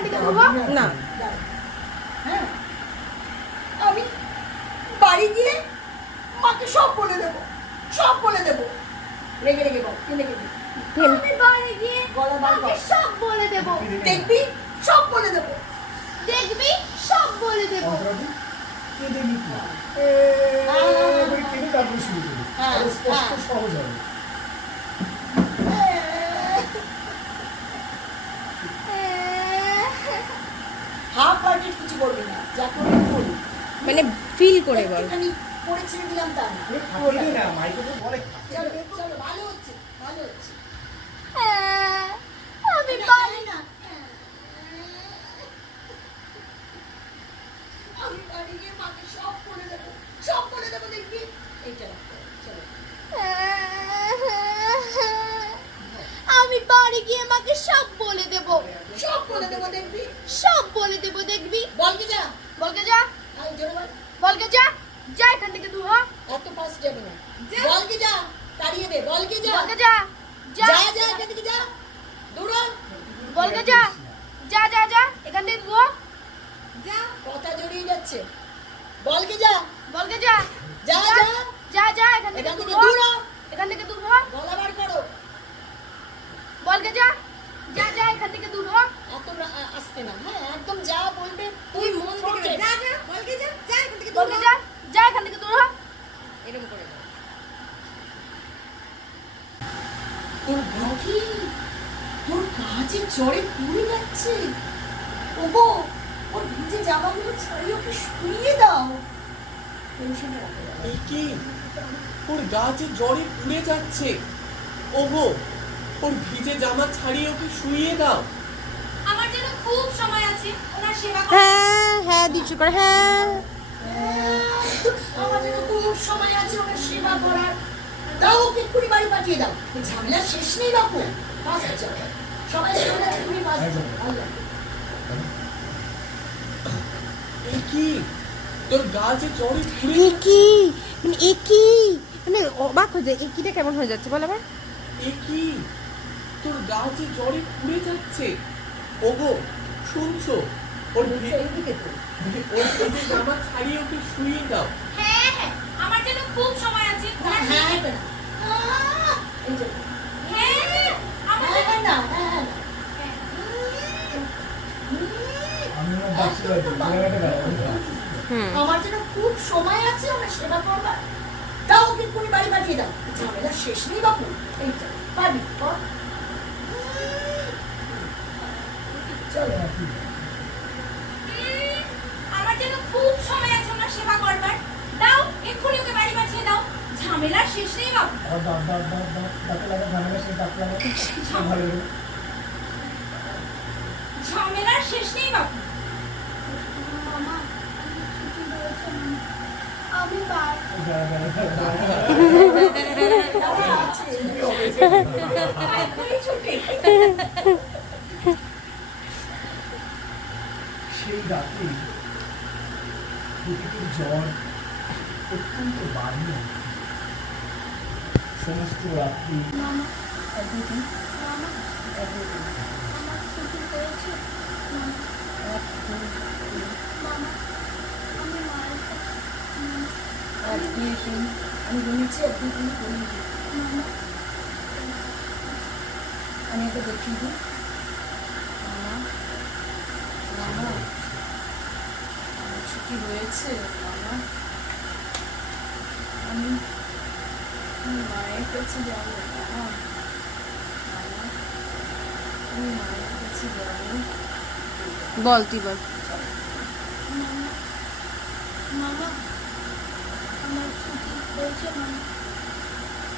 এখান থেকে ধোবো না হ্যাঁ আমি বাড়ি গিয়ে মাকে সব বলে দেবো, সব বলে দেবো। রেগে রেগে বল, কি রেগে রেগে? আমি বাড়ি গিয়ে গলা বার কর। মাকে সব বলে দেবো। দেখবি সব বলে দেবো। দেখবি সব বলে দেবো। কেঁদে নিত কেঁদে তারপরে শুরু করি স্পষ্ট সহজ হবে। হাফ হার্টেড কিছু করবি না, যা করে ফুল। মানে ফিল করে বল। একটুখানি করে ছেড়ে দিলাম তা না। ফাটিয়ে না মাইকে তো বলে চলো চলো, ভালো হচ্ছে, ভালো হচ্ছে। আমি বাড়ি না, আমি বাড়ি গিয়ে মাকে সব বলে দেবো, সব বলে দেবো, দেখবি। এইটা রাখো, চলো। আমি বাড়ি গিয়ে মাকে সব বলে দেবো, সব বলে দেবো, দেখবি। সব বলে দেবো, দেখবি। বলবি যা, বলকে যা, আয় জোরে বল। বলকে যা, যা এখান থেকে দূর হ। এত পাস যাবে না। যা। বলকে যা, তাড়িয়ে দে, বলকে যা। বলকে যা, যা, যা যা, এখান থেকে যা, দূর হ। বলকে যা, যা যা যা এখান থেকে দূর হ। যা, কথা জড়িয়ে যাচ্ছে। বলকে যা, বলকে যা, যা যা, যা যা এখান থেকে এখান থেকে দূর দূর হ। হ। এখান থেকে দূর হ। গলা বার করো। বলকে যা, যা যা এখান থেকে দূর হ। এত আসতে না, হ্যাঁ একদম যা বলবে তুই মন থেকে যা যা, বলকে যা, যা এখান থেকে দূর হ। বলকে যা, যা এখান থেকে দূর হ। এরকম করে দাও। তোর গাঠি, তোর কাজে চড়ে পুড়ে যাচ্ছে। ওগো, ওর ভিজে জামাগুলো ছাড়িয়ে ওকে শুইয়ে দাও। টেনশনটা রাখো না। এই কি ওর গা যে জ্বরে পুড়ে যাচ্ছে। ওগো, ওর ভিজে জামা ছাড়িয়ে ওকে শুইয়ে দাও। আমার জন্য খুব সময় আছে ওনার সেবা করার। হ্যাঁ হ্যাঁ দিচ্ছি করে হ্যাঁ। আমার জন্য খুব সময় আছে ওকে সেবা করার। দাও ওকে এক্ষুনি বাড়ি পাঠিয়ে দাও। এই ঝামেলা শেষ নেই বাপু। ফাস্ট যাও, সবাই চলে যাচ্ছে, তুমি ফাস্ট যাও। আল্লাহ। এই কি তোর গা যে জ্বরে পুড়ে একই মানে একই মানে অবাক হয়ে যায়। একিটা কেমন হয়ে যাচ্ছে বল আবার। এই কি তোর গা যে জ্বরে পুড়ে যাচ্ছে। ওগো, শুনছো? ওর এইদিকে তো। ওর ভিজে জামা ছাড়িয়ে ওকে শুইয়ে দাও। হ্যাঁ হ্যাঁ আমার জন্য খুব সময় আছে ওনার হ্যাঁ, সেবা। হ্যাঁ, এই যে। হ্যাঁ হ্যাঁ আমার হ্যাঁ, জন্য না, হ্যাঁ, না। আমি ওনার ডাকতে পারি হুম আমার জন্য খুব সময় আছে ওনার সেবা করবার। দাও ওকে এক্ষুনি বাড়ি পাঠিয়ে দাও। ঝামেলা শেষ নেই বাপু। এইটা পারবি কর। চলো। আমার জন্য খুব সময় আছে ওনার সেবা করবার। দাও এক্ষুনি ওকে বাড়ি পাঠিয়ে দাও। ঝামেলা শেষ নেই বাবু। আর ডাকে লাগে ঝামেলা সে ডাক লাগে ভালো লাগে। ঝামেলা শেষ নেই বাবু। আমি সেই রাতে প্রকৃতির জ্বর অত্যন্ত বাড়িয়ে ওঠে। সমস্ত রাত্রি আমি ঘুমিয়েছি, আর তুই তুমি ঘুমিয়ে দিই। আমি একটা দেখি দিই। মামা, মামা, আমার ছুটি হয়েছে মামা। আমি মায়ের কাছে যাবো মামা। মামা, আমি মায়ের কাছে যাবো। বল তুই বল। মামা আমার ছুটি হয়েছে মামা।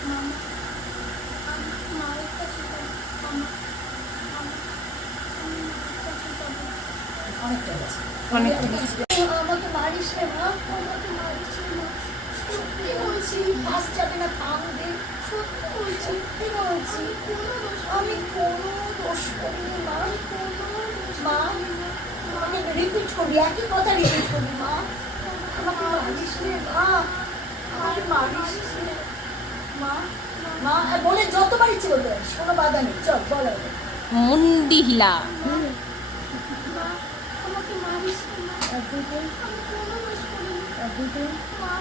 মামা আমি মায়ের কাছে যাব। মামা আমি মায়ের কাছে যাব। অনেকটা গেছে। অনেকটা আমাকে মারিস রে মা, আমাকে মারিস রে মা। সত্যি বলছি, ফাঁস যাবে না, থামবে। সত্যি বলছি, সত্যি বলছি। আমি কোনো দোষ করিনি মা। মা, আমি রিপিট করবি, একই কথা রিপিট করবি মা। আমাকে মারিস রে মা, আমাকে মারিস রে মা। মা বলে যতবার ইচ্ছে বলতে পারিস, কোনো বাধা নেই। চল বল। মুন্ডি হিলা। মা এক দুই তিন আমি কোনো দোষ করিনি এক দুই তিন মা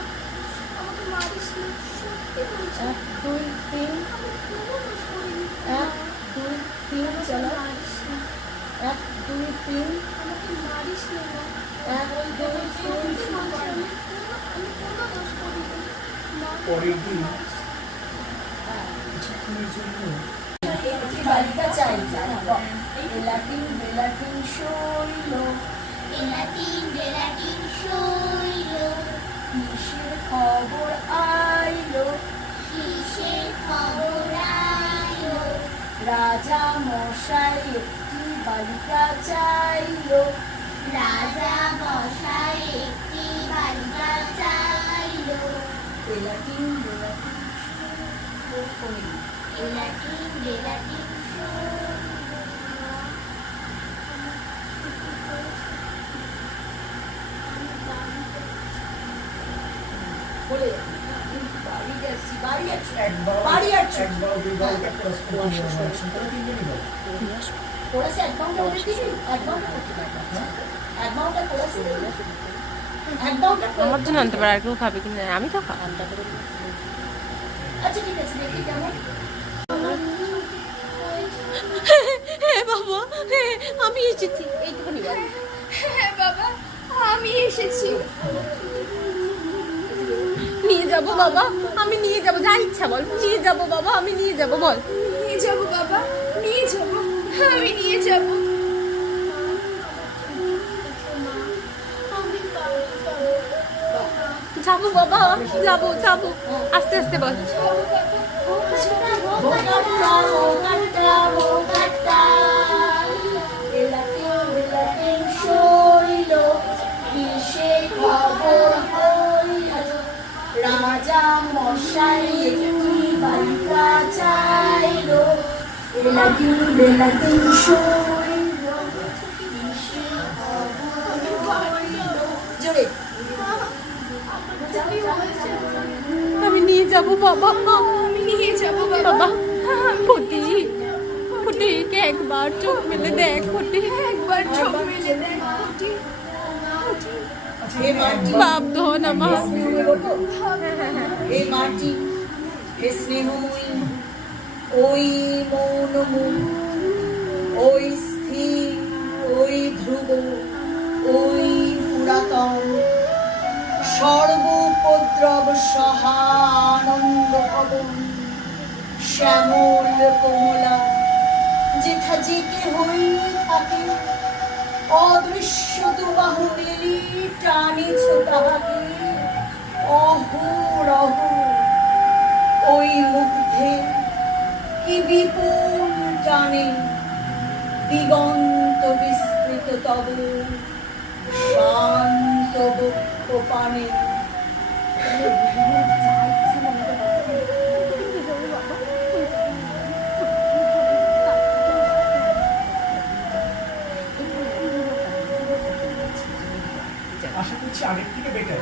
আমাকে মারিস না সত্যি বলছি এক দুই তিন আমি কোনো দোষ করিনি এক দুই তিন চলো মারিস না এক দুই তিন আমাকে মারিস না এক দুই তিন আমি কোনো দোষ করিনি পরের দিন কিছুক্ষণের জন্য বাড়িটা চাই বেলাটিন বেলাটিন শৈল কিসের খবর আইলো রাজা মশাই একটি বালিকা চাইলো বেলাটিন বেলাটিন বলে বাড়ি যাচ্ছি একবার বাড়ি যাচ্ছি একবার দুইবার একটা ক্রস করে নিয়ে আসো তাহলে তিনজনই বল করেছে অ্যাকাউন্টটা বলে দিবি অ্যাকাউন্টটা করতে পারবে অ্যাকাউন্টটা করেছে অ্যাকাউন্টটা আমার জন্য আনতে পারে আর কেউ খাবে কিনা আমি তো খাবো আচ্ছা ঠিক আছে দেখি কেমন হ্যাঁ বাবা হ্যাঁ আমি এসেছি এইটুকুনি বল হ্যাঁ বাবা আমি এসেছি নিয়ে যাব বাবা আমি নিয়ে যাব যা ইচ্ছা বল নিয়ে যাব বাবা আমি নিয়ে যাব বল নিয়ে যাবো বাবা নিয়ে যাবো আমি নিয়ে যাবো যাবো বাবা যাবো যাবো আস্তে আস্তে বল রাজা মশাই একটি বালিকা চাইলো বেলাটিন বেলাটিন শৈল জোরে আমি নিয়ে যাব বাবা আমি নিয়ে যাবো বাবা বাবা ফুটি ফুটি কে একবার চোখ মেলে দেখ ফুটি একবার চোখ মেলে দেখ ফুটি। বাপ ধন আমার এই মাটি হে স্নেহময়ী ওই মৌনমুখ ওই স্থির ওই ধ্রুব ওই পুরাতন সর্বোপদ্রব সহানন্দ ভবন শ্যামল কমলা যেথা যে কে হই থাকে অদৃশ্য দুবাহু মেলি টানিছ তাহাকে অহরহ ওই মুগ্ধে কি বিপুল টানে দিগন্ত বিস্তৃত তব শান্ত বক্ষ পানে আশা করছি আগের থেকে বেটার